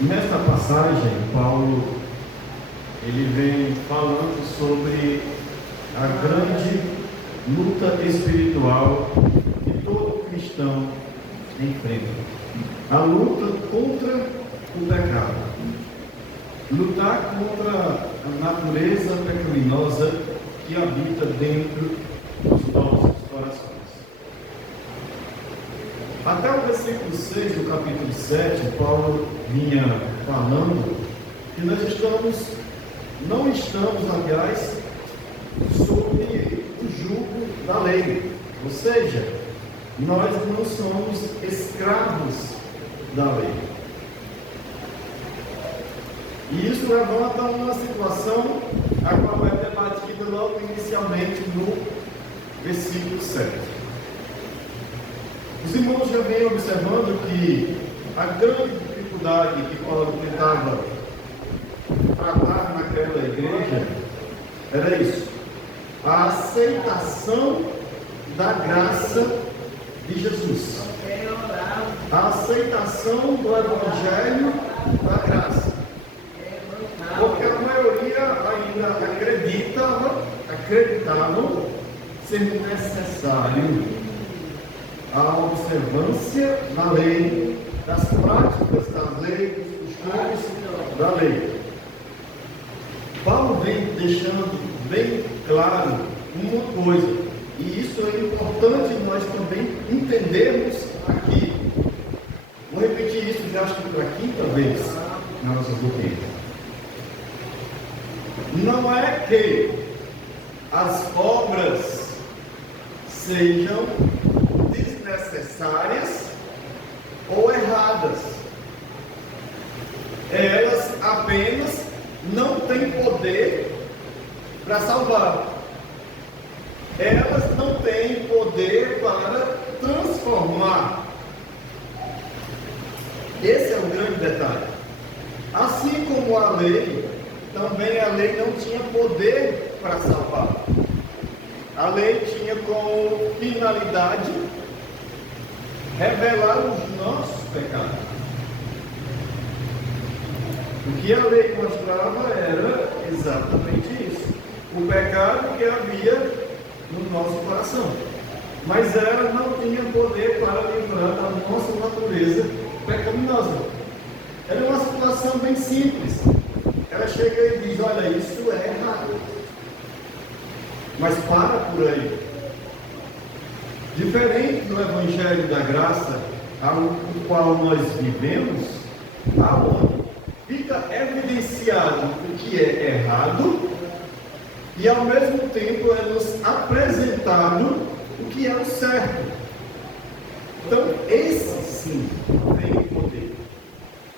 Nesta passagem, Paulo ele vem falando sobre a grande luta espiritual que todo cristão enfrenta. A luta contra o pecado. Lutar contra a natureza pecaminosa que habita dentro dos nossos corações. Até o versículo 6 do capítulo 7, Paulo vinha falando que nós não estamos, aliás, sob o jugo da lei. Ou seja, nós não somos escravos da lei. E isso levanta uma situação a qual é debatida logo inicialmente no versículo 7. Os irmãos já vêm observando que a grande dificuldade que Paulo tentava tratar naquela igreja era isso: a aceitação da graça de Jesus, a aceitação do Evangelho da graça, porque a maioria ainda acreditavam ser necessário a observância da lei, das práticas da lei, dos costumes da lei. Paulo vem deixando bem claro uma coisa, e isso é importante nós também entendermos aqui. Vou repetir isso já acho que pela quinta vez na nossa doutrina. Não é que as obras sejam desnecessárias ou erradas. Elas apenas não têm poder para salvar. Elas não têm poder para transformar. Esse é o grande detalhe. Assim como a lei, também a lei não tinha poder para salvar. A lei tinha como finalidade revelar os nossos pecados. O que a lei mostrava era exatamente isso: o pecado que havia no nosso coração. Mas ela não tinha poder para livrar da nossa natureza pecaminosa. Era uma situação bem simples. Ela chega e diz: olha, isso é errado. Mas para por aí. Diferente do Evangelho da Graça, ao qual nós vivemos, aonde fica evidenciado o que é errado e ao mesmo tempo é nos apresentado o que é o certo. Então, esse sim tem poder.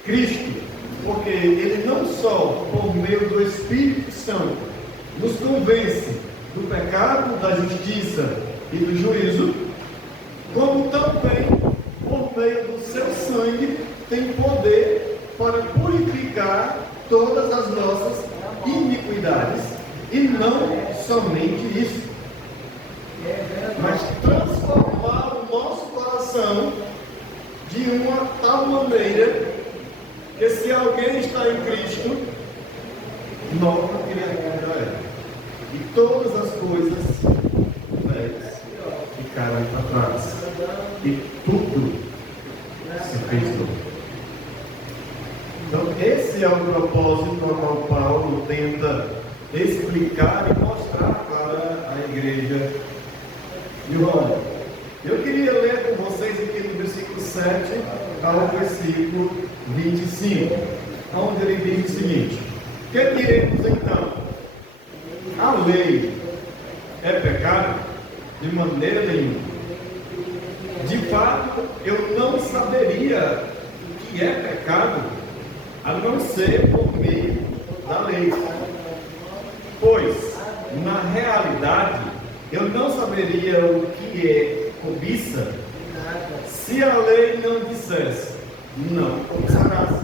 Cristo, porque Ele não só por meio do Espírito Santo nos convence do pecado, da justiça e do juízo, como também por meio do seu sangue tem poder para purificar todas as nossas iniquidades. E não somente isso, mas transformar o nosso coração de uma tal maneira que, se alguém está em Cristo, nova criatura é. E todas as coisas velhas ficaram para trás. E tudo se fez novo. Então, esse é o propósito ao qual Paulo tenta explicar e mostrar para a igreja de Roma. Eu queria ler com vocês aqui do versículo 7 ao versículo 25, onde ele diz o seguinte: que diremos então? A lei é pecado? De maneira nenhuma. De fato, eu não saberia o que é pecado, a não ser por meio da lei. Pois, na realidade, eu não saberia o que é cobiça se a lei não dissesse: não cobiçarás.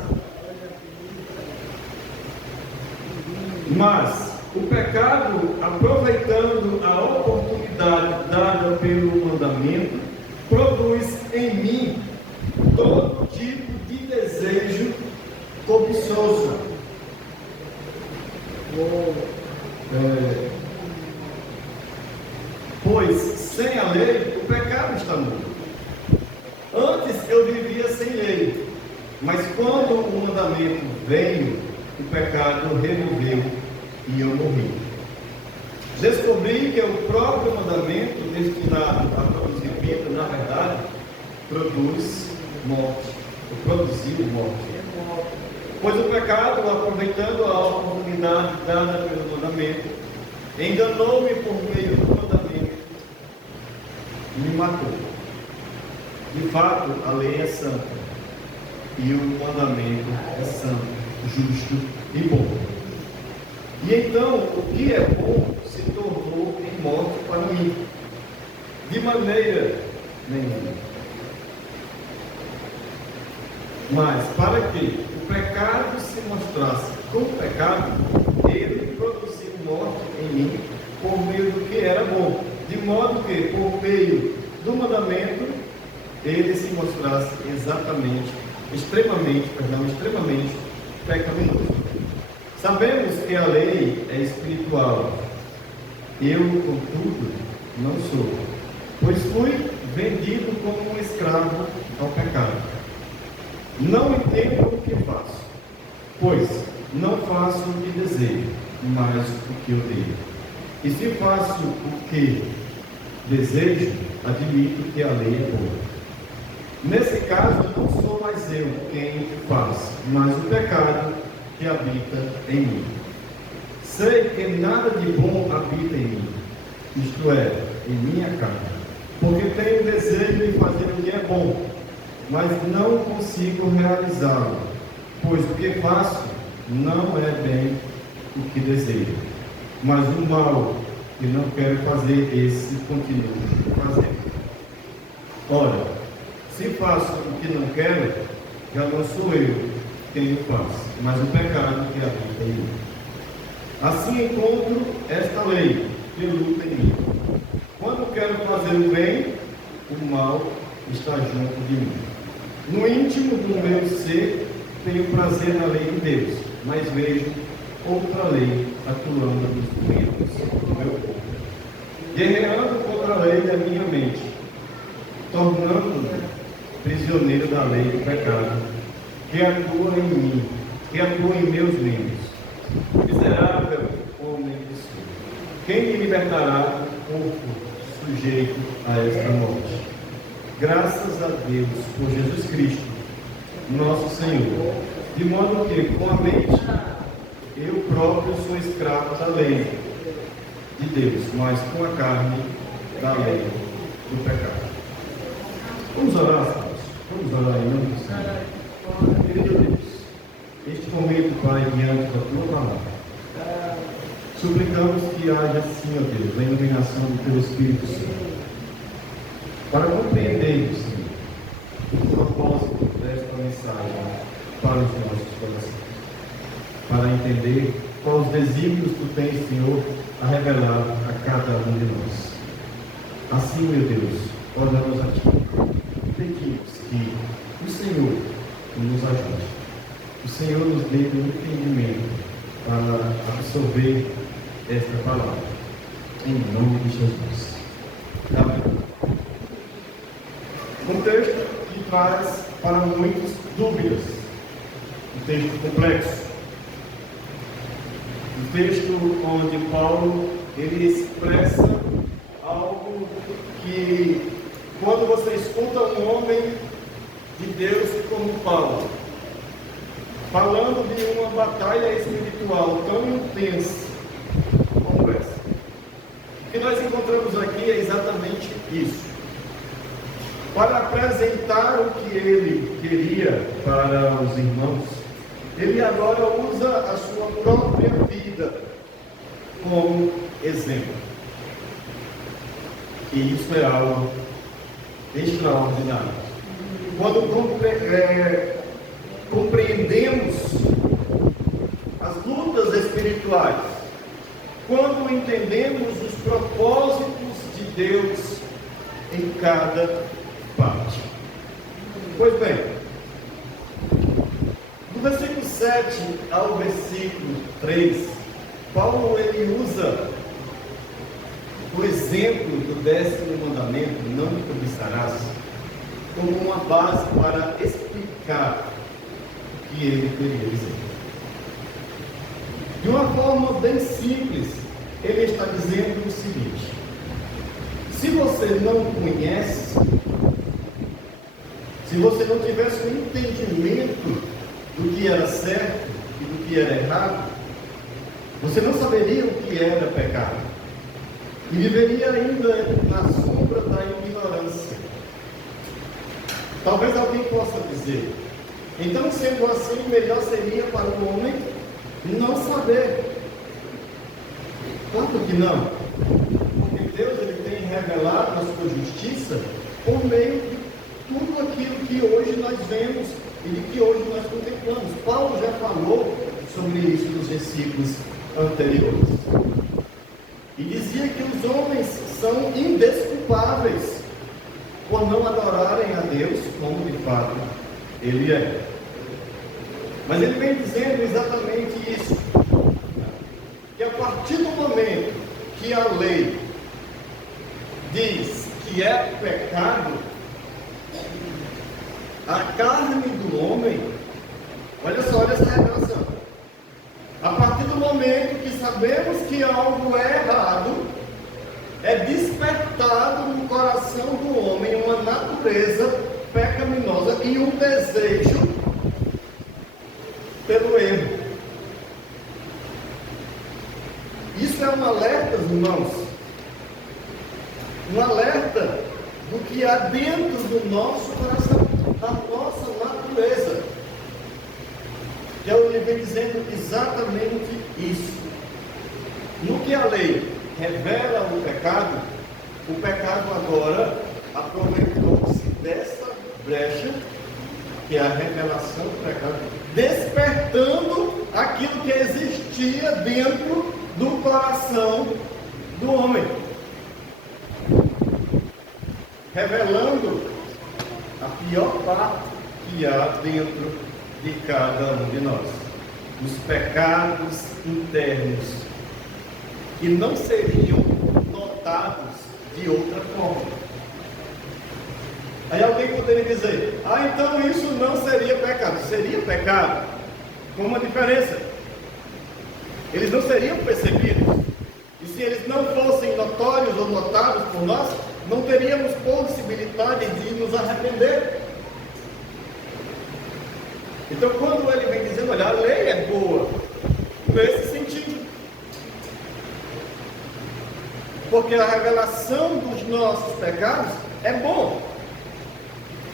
Mas o pecado, aproveitando a oportunidade dada pelo mandamento, produz em mim todo tipo de desejo eu vivia sem lei, mas quando o mandamento veio, o pecado removeu e eu morri. Descobri que o próprio mandamento, destinado a produzir vida, na verdade, produz morte, ou produziu morte. Pois o pecado, aproveitando a oportunidade dada pelo mandamento, enganou-me por meio do mandamento e me matou. De fato, a lei é santa e o mandamento é santo, justo e bom. E então, o que é bom se tornou em morte para mim, de maneira nenhuma. Mas, para que o pecado se mostrasse como pecado, ele produziu morte em mim por meio do que era bom, de modo que, por meio do mandamento, ele se mostrasse extremamente pecaminoso. Sabemos que a lei é espiritual. Eu, contudo, não sou, pois fui vendido como um escravo ao pecado. Não entendo o que faço, pois não faço o que desejo, mas o que odeio. E se faço o que desejo, admito que a lei é boa. Nesse caso, não sou mais eu quem faz, mas o pecado que habita em mim. Sei que nada de bom habita em mim, isto é, em minha carne, porque tenho desejo de fazer o que é bom, mas não consigo realizá-lo, pois o que faço não é bem o que desejo, mas o mal que não quero fazer, esse continuo fazendo. Ora, se faço o que não quero, já não sou eu quem o faz, mas o pecado que habita em mim. Assim encontro esta lei que luta em mim. Quando quero fazer o bem, o mal está junto de mim. No íntimo do meu ser, tenho prazer na lei de Deus, mas vejo outra lei atuando nos membros do meu corpo, guerreando contra a lei da minha mente, tornando-me prisioneiro da lei do pecado, que atua em mim, que atua em meus membros. Miserável homem que sou, quem me libertará do corpo sujeito a esta morte? Graças a Deus por Jesus Cristo, nosso Senhor, de modo que, com a mente, eu próprio sou escravo da lei de Deus, mas com a carne da lei do pecado. Vamos orar, Deus. Vamos orar em nome do Senhor. Querido Deus, este momento, Pai, diante da Tua palavra, suplicamos que haja, sim, ó Deus, a iluminação do Teu Espírito Santo, para compreendermos, Senhor, o propósito desta mensagem para os nossos corações, para entender quais os desígnios Tu tens, Senhor, a revelar a cada um de nós. Assim, meu Deus, oramos a Ti. Pedimos que o Senhor nos ajude, o Senhor nos dê um entendimento para absorver esta palavra, em nome de Jesus. Amém. Um texto que traz para muitos dúvidas, um texto complexo, um texto onde Paulo ele expressa algo que, quando você escuta um homem de Deus como Paulo, falando de uma batalha espiritual tão intensa como essa, o que nós encontramos aqui é exatamente isso. Para apresentar o que ele queria para os irmãos, ele agora usa a sua própria vida como exemplo. E isso é algo extraordinário. Quando compreendemos as lutas espirituais, quando entendemos os propósitos de Deus em cada parte. Pois bem, do versículo 7 ao versículo 3, Paulo ele usa o exemplo do 10º mandamento, não cobiçarás, como uma base para explicar o que ele queria dizer. De uma forma bem simples, ele está dizendo o seguinte: se você não conhece, se você não tivesse um entendimento do que era certo e do que era errado, você não saberia o que era pecado e viveria ainda na sombra da ignorância. Talvez alguém possa dizer: então, sendo assim, melhor seria para o homem não saber. Claro que não, porque Deus ele tem revelado a sua justiça por meio de tudo aquilo que hoje nós vemos e de que hoje nós contemplamos. Paulo já falou sobre isso nos versículos anteriores. E dizia que os homens são indesculpáveis por não adorarem a Deus como de fato Ele é. Mas ele vem dizendo exatamente isso, que a partir do momento que a lei diz que é pecado, a carne do homem, olha só, olha essa revelação. A partir do momento que sabemos que algo é errado, é despertado no coração do homem uma natureza pecaminosa e um desejo pelo erro. Isso é um alerta, irmãos, um alerta do que há dentro do nosso coração, da nossa natureza. Ele vem dizendo exatamente isso. No que a lei revela o pecado agora aproveitou-se dessa brecha, que é a revelação do pecado, despertando aquilo que existia dentro do coração do homem, revelando a pior parte que há dentro de cada um de nós, os pecados internos, que não seriam notados de outra forma. Aí alguém poderia dizer: então isso não seria pecado. Seria pecado, com uma diferença: eles não seriam percebidos, e se eles não fossem notórios ou notados por nós, não teríamos possibilidade de nos arrepender. Então, quando ele vem dizendo: olha, a lei é boa, nesse sentido, porque a revelação dos nossos pecados é bom.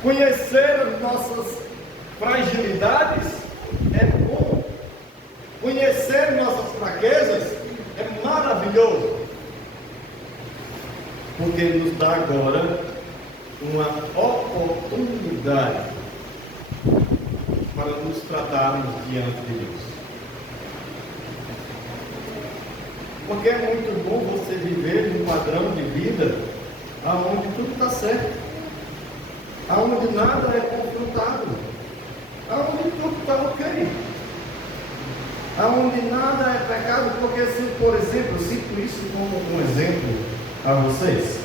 Conhecer as nossas fragilidades é bom. Conhecer nossas fraquezas é maravilhoso, porque nos dá agora uma oportunidade para nos tratarmos diante de Deus. Porque é muito bom você viver num padrão de vida onde tudo está certo, onde nada é confrontado, onde tudo está ok, onde nada é pecado. Porque, se, por exemplo, eu cito isso como um exemplo a vocês,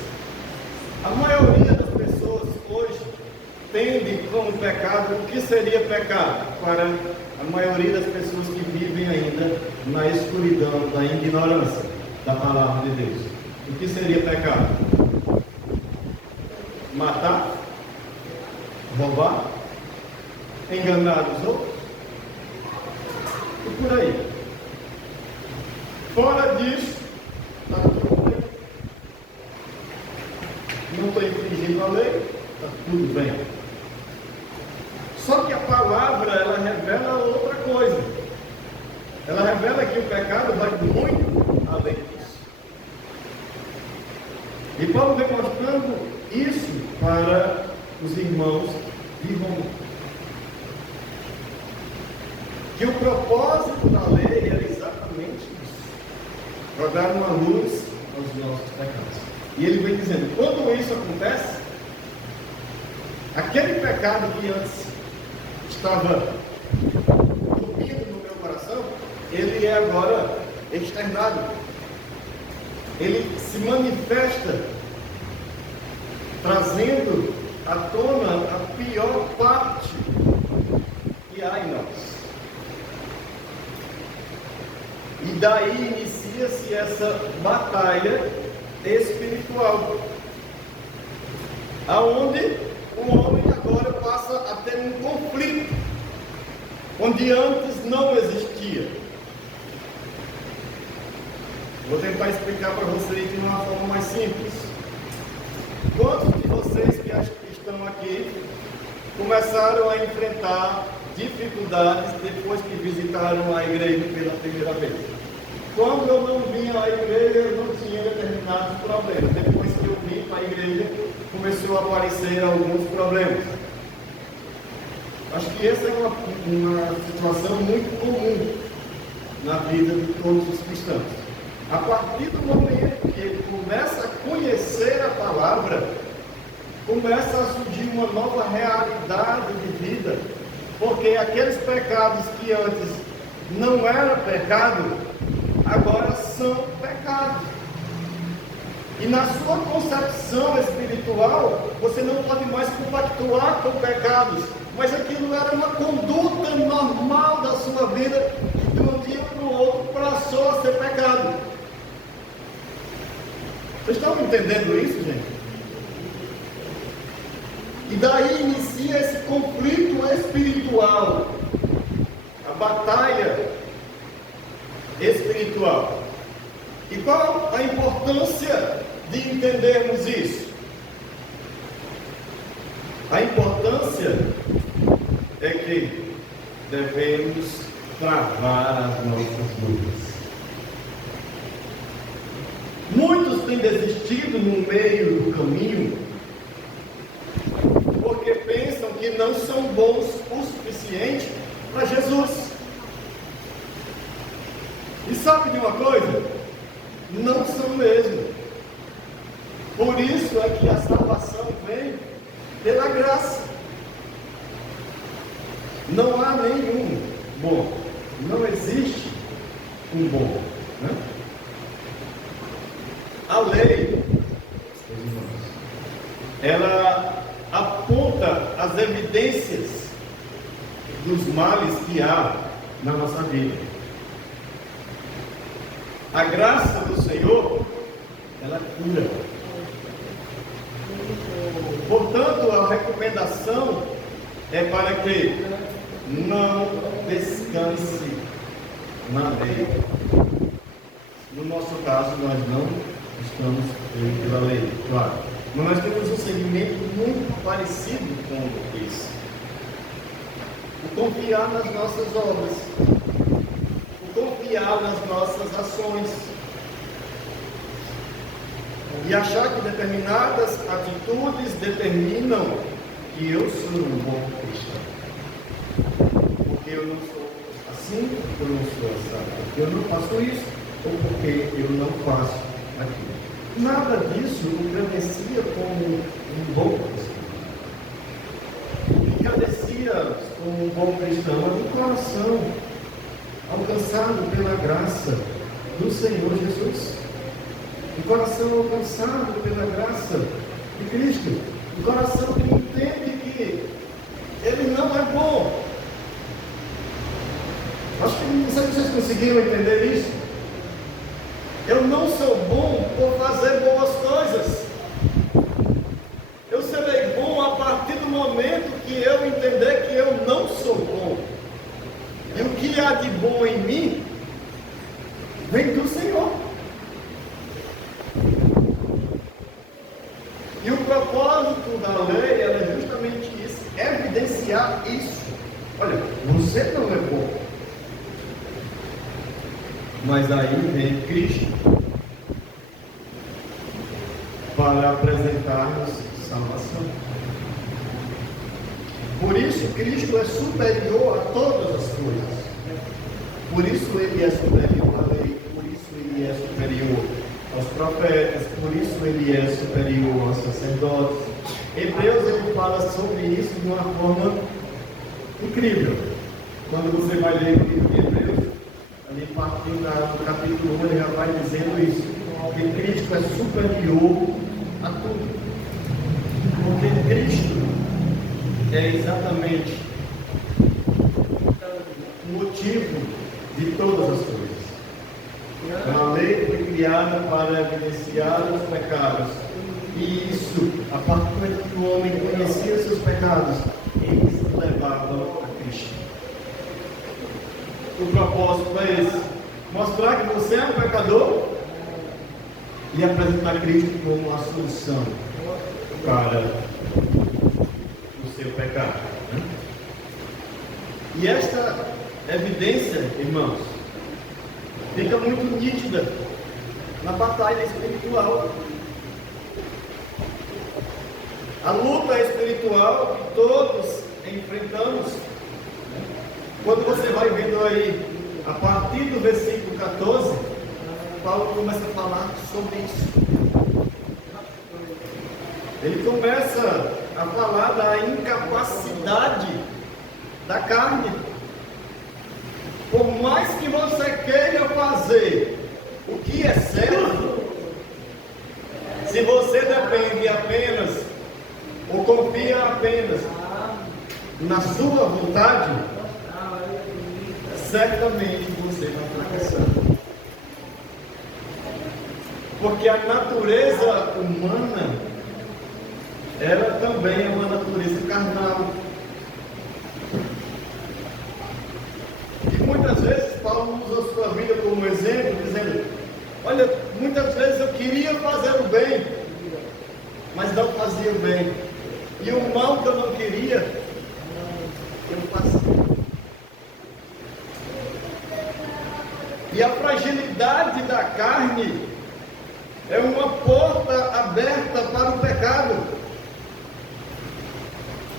a maioria das pessoas hoje entende como pecado o que seria pecado para a maioria das pessoas que vivem ainda na escuridão da ignorância da palavra de Deus. O que seria pecado? Matar, roubar, enganar os outros e por aí. Fora disso, está tudo bem. Não estou infringindo a lei, está tudo bem. Só que a palavra, ela revela outra coisa. Ela revela que o pecado vai muito além disso. E Paulo vem mostrando isso para os irmãos de Roma. Que o propósito da lei era exatamente isso: para dar uma luz aos nossos pecados. E ele vem dizendo: quando isso acontece, aquele pecado que antes estava dormindo no meu coração, ele é agora externado. Ele se manifesta trazendo à tona a pior parte que há em nós. E daí inicia-se essa batalha espiritual, aonde o homem agora passa a ter um conflito, onde antes não existia. Vou tentar explicar para vocês de uma forma mais simples. Quantos de vocês que estão aqui começaram a enfrentar dificuldades depois que visitaram a igreja pela primeira vez? Quando eu não vinha à igreja, eu não tinha determinados problemas. Depois que eu vim para a igreja, começou a aparecer alguns problemas. Acho que essa é uma situação muito comum na vida de todos os cristãos. A partir do momento que ele começa a conhecer a palavra, começa a surgir uma nova realidade de vida, porque aqueles pecados que antes não eram pecado, agora são pecados. E na sua concepção espiritual, você não pode mais compactuar com pecados, mas aquilo era uma conduta normal da sua vida, que de um dia para o outro passou a ser pecado. Vocês estão entendendo isso, gente? E daí inicia esse conflito espiritual, a batalha espiritual. E qual a importância de entendermos isso? A importância é que devemos travar as nossas lutas. Muitos têm desistido no meio do caminho porque pensam que não são bons o suficiente para Jesus. E sabe de uma coisa? Não são mesmo. Por isso é que a salvação vem pela graça. Não há nenhum bom. Não existe um bom. Né? A lei, ela aponta as evidências dos males que há na nossa vida. A graça do Senhor, ela cura. Portanto, a recomendação é para que não descanse na lei. No nosso caso, nós não estamos pela lei, claro. Mas nós temos um segmento muito parecido com esse. O confiar nas nossas obras. O confiar nas nossas ações. E achar que determinadas atitudes determinam que eu sou um bom cristão. Porque eu não sou assim, porque eu não sou assado. Porque eu não faço isso, ou porque eu não faço aquilo. Nada disso o credencia como um bom cristão. O que credencia como um bom cristão é o coração alcançado pela graça do Senhor Jesus. O coração alcançado pela graça de Cristo. O coração que entende que ele não é bom. Acho que não sei se vocês conseguiram entender isso. Eu não sou bom por fazer boas coisas. Eu serei bom a partir do momento que eu entender que eu não sou bom. E o que há de bom em mim vem do Senhor. E o propósito da lei é justamente isso, evidenciar isso. Olha, você não é bom. Mas aí vem Cristo para apresentar-nos salvação. Por isso Cristo é superior a todas as coisas. Por isso Ele é superior à lei. Por isso Ele é superior aos profetas. Por isso Ele é superior aos sacerdotes. Hebreus ele fala sobre isso de uma forma incrível. Quando você vai ler o livro de Hebreus, ali partindo do capítulo 1, ele já vai dizendo isso, que Cristo é superior a tudo. Porque Cristo é exatamente o motivo de todas as coisas. A lei foi criada para evidenciar os pecados. E isso, a partir do momento que o homem conhecia seus pecados, eles levavam a Cristo. O propósito é esse: mostrar que você é um pecador e apresentar Cristo como a solução para o seu pecado. E esta evidência, irmãos, fica muito nítida na batalha espiritual. A luta espiritual que todos enfrentamos. Quando você vai vendo aí, a partir do versículo 14, Paulo começa a falar sobre isso. Ele começa a falar da incapacidade da carne. Por mais que você queira fazer o que é certo, se você depende apenas ou confia apenas na sua vontade, certamente você vai fracassar. Porque a natureza humana, ela também é uma natureza carnal. E muitas vezes Paulo usa a sua vida como exemplo, dizendo: olha, muitas vezes eu queria fazer o bem, mas não fazia o bem. E o mal que eu não queria, eu fazia. E a fragilidade da carne é uma porta aberta para o pecado.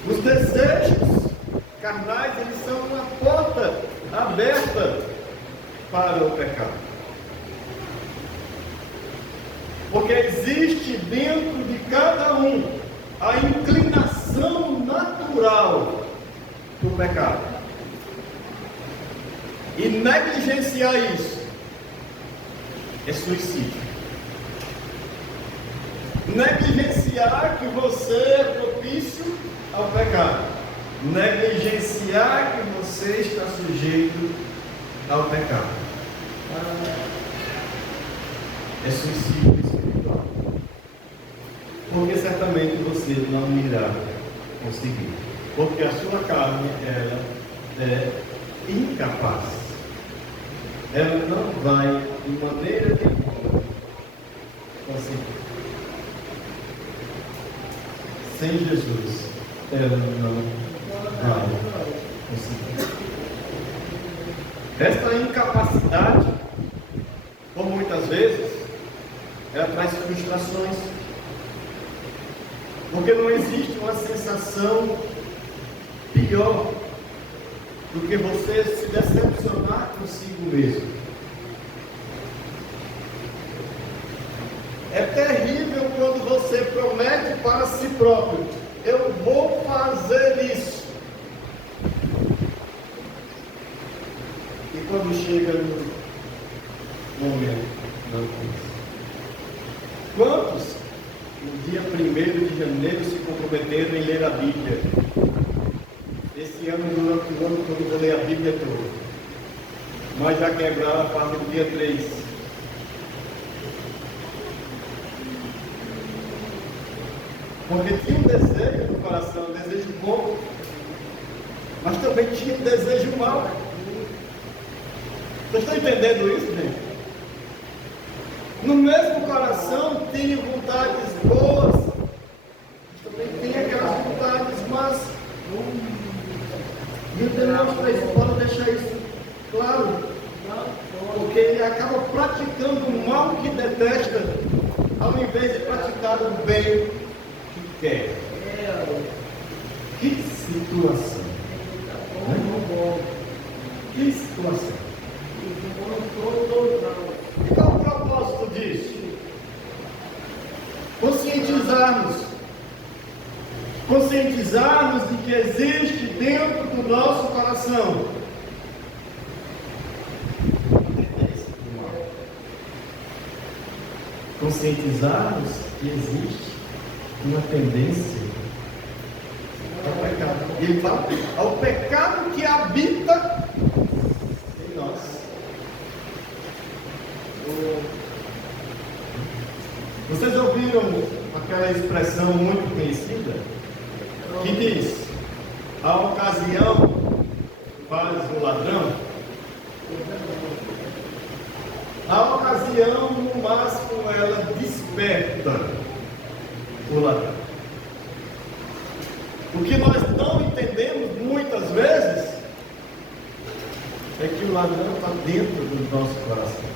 Os desejos carnais, eles são uma porta aberta para o pecado. Porque existe dentro de cada um a inclinação natural do pecado. E negligenciar isso é suicídio. Negligenciar que você é propício ao pecado. Negligenciar que você está sujeito ao pecado. É suicídio espiritual. Porque certamente você não irá conseguir. Porque a sua carne, ela é incapaz. Ela não vai, de maneira nenhuma, conseguir. Sem Jesus, ela não vai conseguir. Esta incapacidade, por muitas vezes, ela traz frustrações. Porque não existe uma sensação pior do que você se decepcionar consigo mesmo. É terrível quando você promete para si próprio: eu vou fazer isso. E quando chega no momento, não faz. Quantos, no dia 1º de janeiro, se comprometeram em ler a Bíblia? Esse ano, durante o ano todo, eu vou ler a Bíblia toda. Mas já quebraram a parte do dia 3. Porque tinha um desejo no coração, um desejo bom, mas também tinha um desejo mau. Vocês estão entendendo isso, gente? No mesmo coração tinha vontades boas, mas também tinha aquelas vontades más. E o Deus pode deixar isso claro, porque ele acaba praticando o mal que detesta, ao invés de praticar o bem que quer. Que situação! Que situação! E qual o propósito disso? Conscientizarmos de que existe dentro do nosso coração conscientizarmos que existe uma tendência ao pecado. E ele fala ao pecado que habita em nós. Vocês ouviram aquela expressão muito conhecida que diz: a ocasião faz o ladrão? A ocasião, no máximo, ela desperta o ladrão. O que nós não entendemos muitas vezes é que o ladrão está dentro do nosso coração.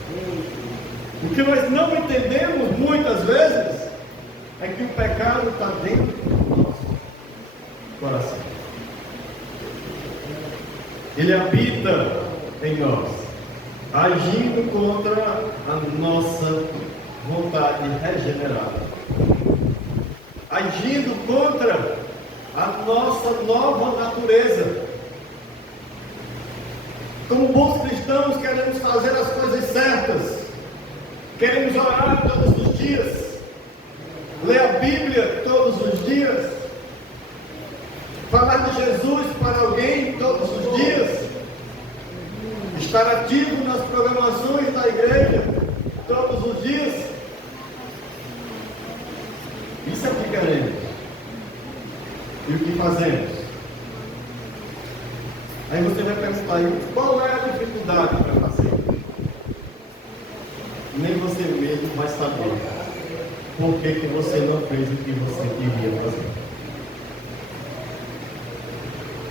O que nós não entendemos muitas vezes é que o pecado está dentro do nosso coração. Ele habita em nós, agindo contra a nossa vontade regenerada, agindo contra a nossa nova natureza. Como bons cristãos, queremos fazer as coisas certas, queremos orar todos os dias, ler a Bíblia todos os dias, falar de Jesus para alguém todos os dias, estar ativo nas programações da igreja todos os dias. Isso é o que queremos. E o que fazemos? Aí você vai perguntar, qual é a dificuldade para fazer? Nem você mesmo vai saber por que você não fez o que você queria fazer.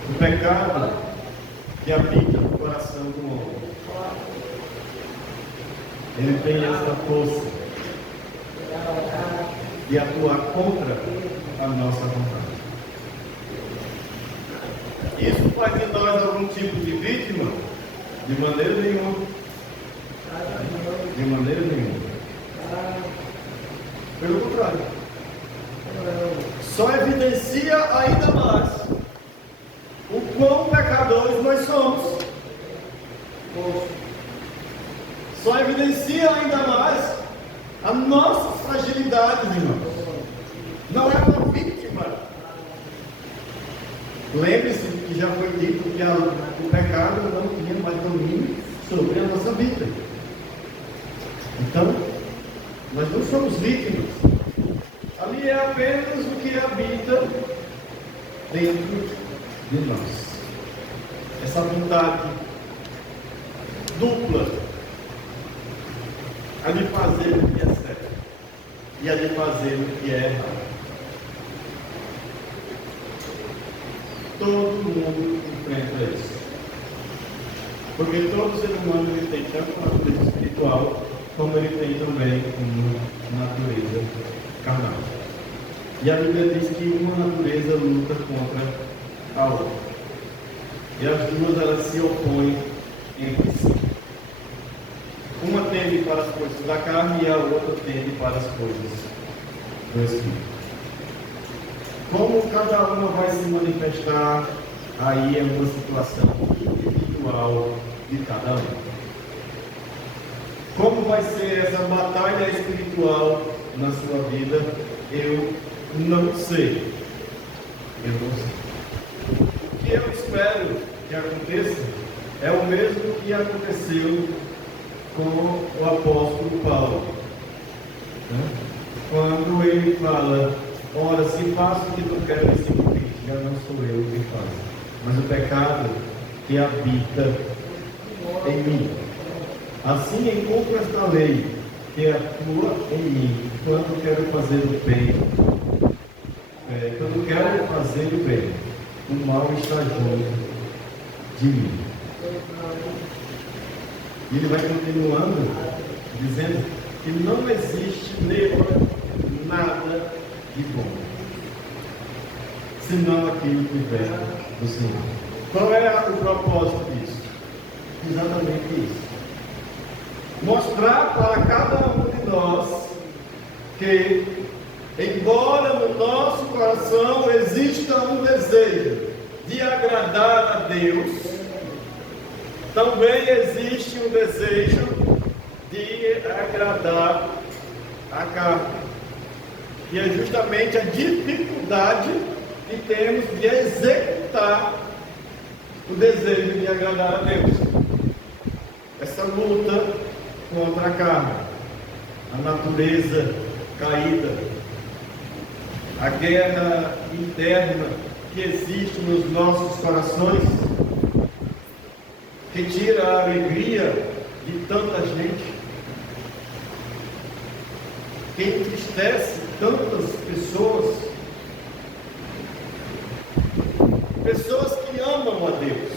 O pecado que habita no coração do homem, ele tem essa força de atuar contra a nossa vontade. Isso faz de nós algum tipo de vítima? De maneira nenhuma. De maneira nenhuma. Pelo contrário. Só evidencia ainda mais o quão pecadores nós somos. Só evidencia ainda mais a nossa fragilidade, irmãos. Não é uma vítima. Lembre-se que já foi dito que o pecado não tinha mais domínio sobre a nossa vida. Então, nós não somos vítimas. Ali é apenas o que habita dentro de nós. Essa vontade dupla, a de fazer o que é certo e a de fazer o que é errado. Todo mundo enfrenta isso. Porque todo ser humano ele tem tanto uma natureza espiritual, como ele tem também uma natureza carnal. E a Bíblia diz que uma natureza luta contra a outra. E as duas elas se opõem entre si. Uma tende para as coisas da carne e a outra tende para as coisas do Espírito. Como cada uma vai se manifestar, aí é uma situação individual de cada um. Como vai ser essa batalha espiritual na sua vida, eu não sei. Eu não sei. O que eu espero que aconteça é o mesmo que aconteceu com o apóstolo Paulo. Quando ele fala: ora, se faço o que tu queres, já não sou eu quem faço, mas o pecado que habita em mim. Assim encontro esta lei que atua em mim quando quero fazer o bem. Quando quero fazer o bem, o mal está junto de mim. E ele vai continuando dizendo que não existe nele nada de bom, senão aquilo que vem do Senhor. Qual é o propósito disso? Exatamente isso. Mostrar para cada um de nós que, embora no nosso coração exista um desejo de agradar a Deus, também existe um desejo de agradar a carne. E é justamente a dificuldade que temos de executar executar o desejo de agradar a Deus. Essa luta contra a carne, a natureza caída, a guerra interna que existe nos nossos corações, que tira a alegria de tanta gente, que entristece tantas pessoas, pessoas que amam a Deus,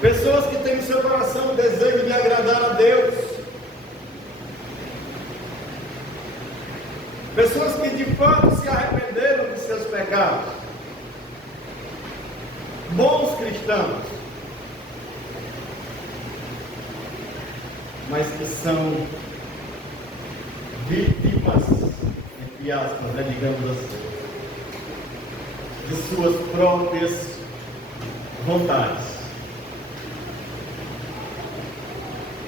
pessoas que têm no seu coração o desejo de agradar a Deus, pessoas que de fato se arrependeram de seus pecados, bons cristãos, mas que são vítimas, entre aspas, digamos assim, de suas próprias vontades,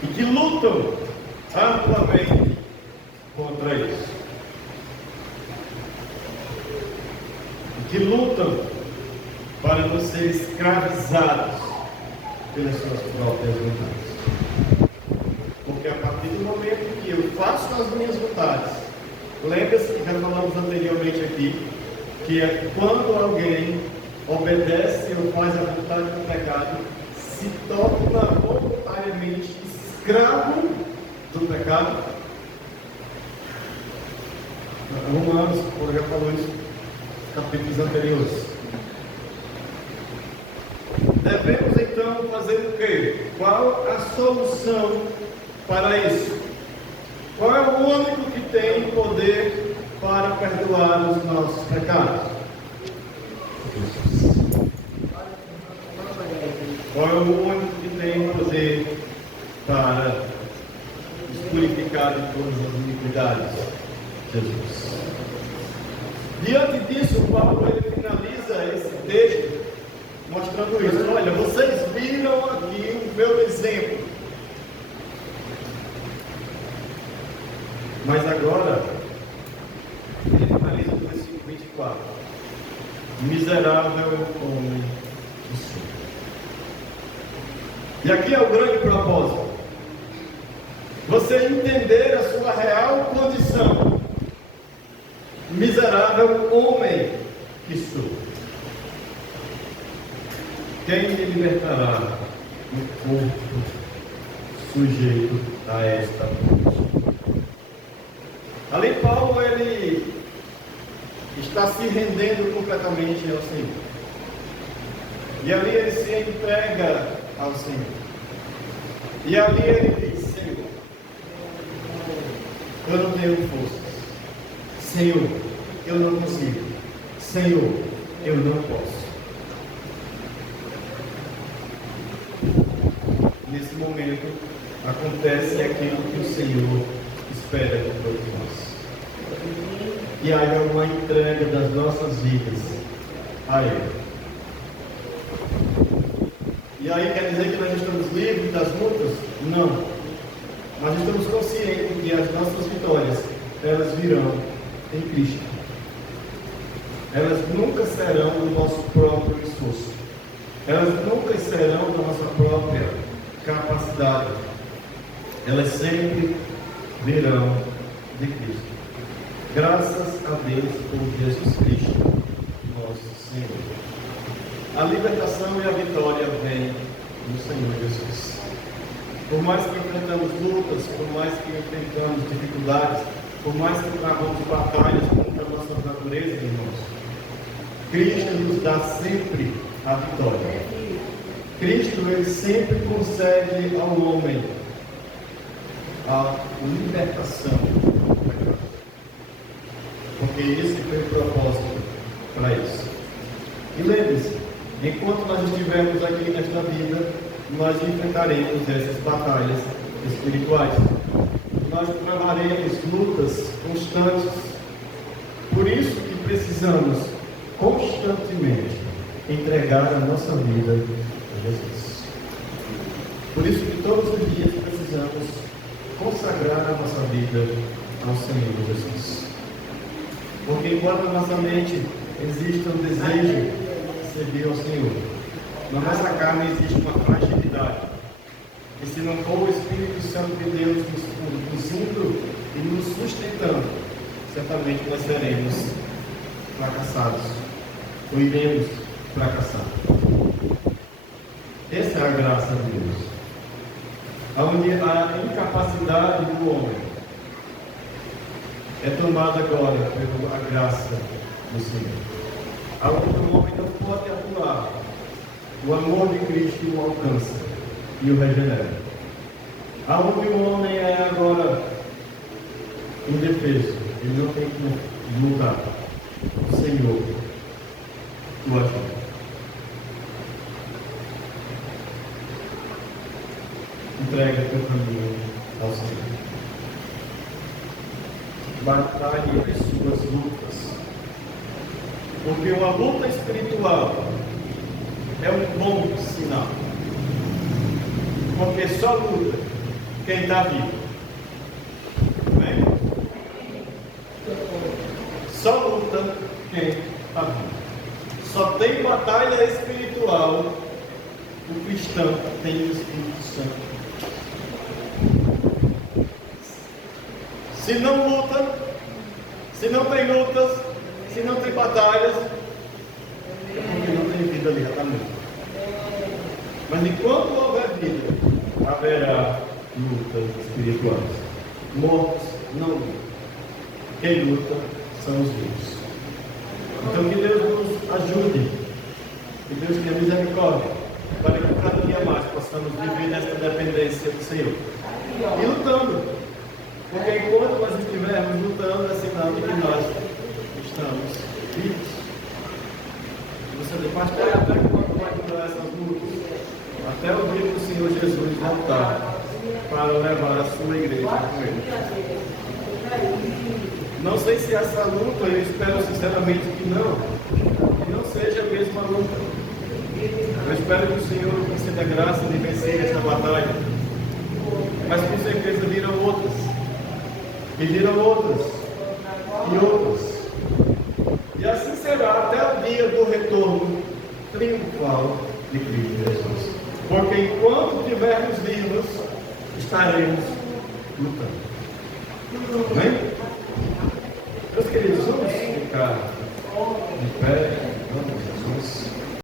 e que lutam amplamente contra isso, e que lutam para não ser escravizados pelas suas próprias vontades. Porque a partir do momento que eu faço as minhas vontades, lembra-se que já falamos anteriormente aqui, que é quando alguém obedece ou faz a vontade do pecado, se torna voluntariamente escravo do pecado. Romanos, como já falou isso nos capítulos anteriores. Devemos então fazer o quê? Qual a solução para isso? Qual é o único que tem poder para perdoar os nossos pecados? Qual é o único que tem poder para nos purificar de todas as iniquidades? Jesus. Diante disso, Paulo ele finaliza esse texto mostrando isso. Olha, vocês viram aqui o meu exemplo. Mas agora, ele finaliza no versículo 24. Miserável homem que sou. E aqui é o grande propósito. Você entender a sua real condição. Miserável homem que sou. Quem me libertará do corpo sujeito a esta morte? Ali Paulo ele está se rendendo completamente ao Senhor. E ali ele se entrega ao Senhor. E ali ele diz: Senhor, eu não tenho forças. Senhor, eu não consigo. Senhor, eu não posso. Nesse momento acontece aquilo que o Senhor espera de todos nós. E haja uma entrega das nossas vidas a Ele. E aí quer dizer que nós estamos livres das lutas? Não. Mas estamos conscientes que as nossas vitórias, elas virão em Cristo. Elas nunca serão do nosso próprio esforço. Elas nunca serão da nossa própria capacidade. Elas sempre virão de Cristo. Graças a Deus por Jesus Cristo, nosso Senhor. A libertação e a vitória vêm do Senhor Jesus. Por mais que enfrentamos lutas, por mais que enfrentamos dificuldades, por mais que travamos batalhas contra a nossa natureza, irmãos, Cristo nos dá sempre a vitória. Cristo, ele sempre concede ao homem a libertação do pecado. Porque esse foi o propósito para isso. E lembre-se, enquanto nós estivermos aqui nesta vida, nós enfrentaremos essas batalhas espirituais. Nós travaremos lutas constantes. Por isso que precisamos constantemente entregar a nossa vida a Jesus. Por isso que todos os dias precisamos consagrar a nossa vida ao Senhor Jesus. Porque enquanto a nossa mente existe um desejo de servir ao Senhor. Na nossa carne existe uma fragilidade. E se não for o Espírito Santo de Deus nos indo e nos sustentando, certamente nós seremos fracassados. Ou iremos fracassar. Essa é a graça de Deus. Onde a incapacidade do homem é tomada agora pela graça do Senhor. Aonde o homem não pode atuar, o amor de Cristo o alcança e o regenera. Aonde o homem é agora indefeso, ele não tem que lutar. O Senhor o ajuda. Entrega teu caminho ao Senhor. Batalhe as suas lutas. Porque uma luta espiritual é um bom sinal. Porque só luta quem está vivo. Amém? Só luta quem está vivo. Só tem batalha espiritual o cristão que tem o Espírito Santo. Se não luta, se não tem lutas, se não tem batalhas, é porque não tem vida ali, exatamente. Mas enquanto houver vida, haverá lutas espirituais. Mortos não lutam. Quem luta são os vivos. Então que Deus nos ajude, que Deus tenha misericórdia, para que cada dia mais possamos viver nesta dependência do Senhor. E lutando. Porque enquanto nós estivermos lutando, é sinal de que nós estamos vivos. Você diz, pastor, até quando vai durar essas lutas? Até o dia que o Senhor Jesus voltar para levar a sua igreja com ele. Não sei se essa luta, eu espero sinceramente que não seja a mesma luta. Eu espero que o Senhor nos conceda a graça de vencer essa batalha. Mas com certeza virão outras. E virão outras. E outras. E assim será até o dia do retorno triunfal de Cristo Jesus. Porque enquanto estivermos vivos, estaremos lutando. Amém?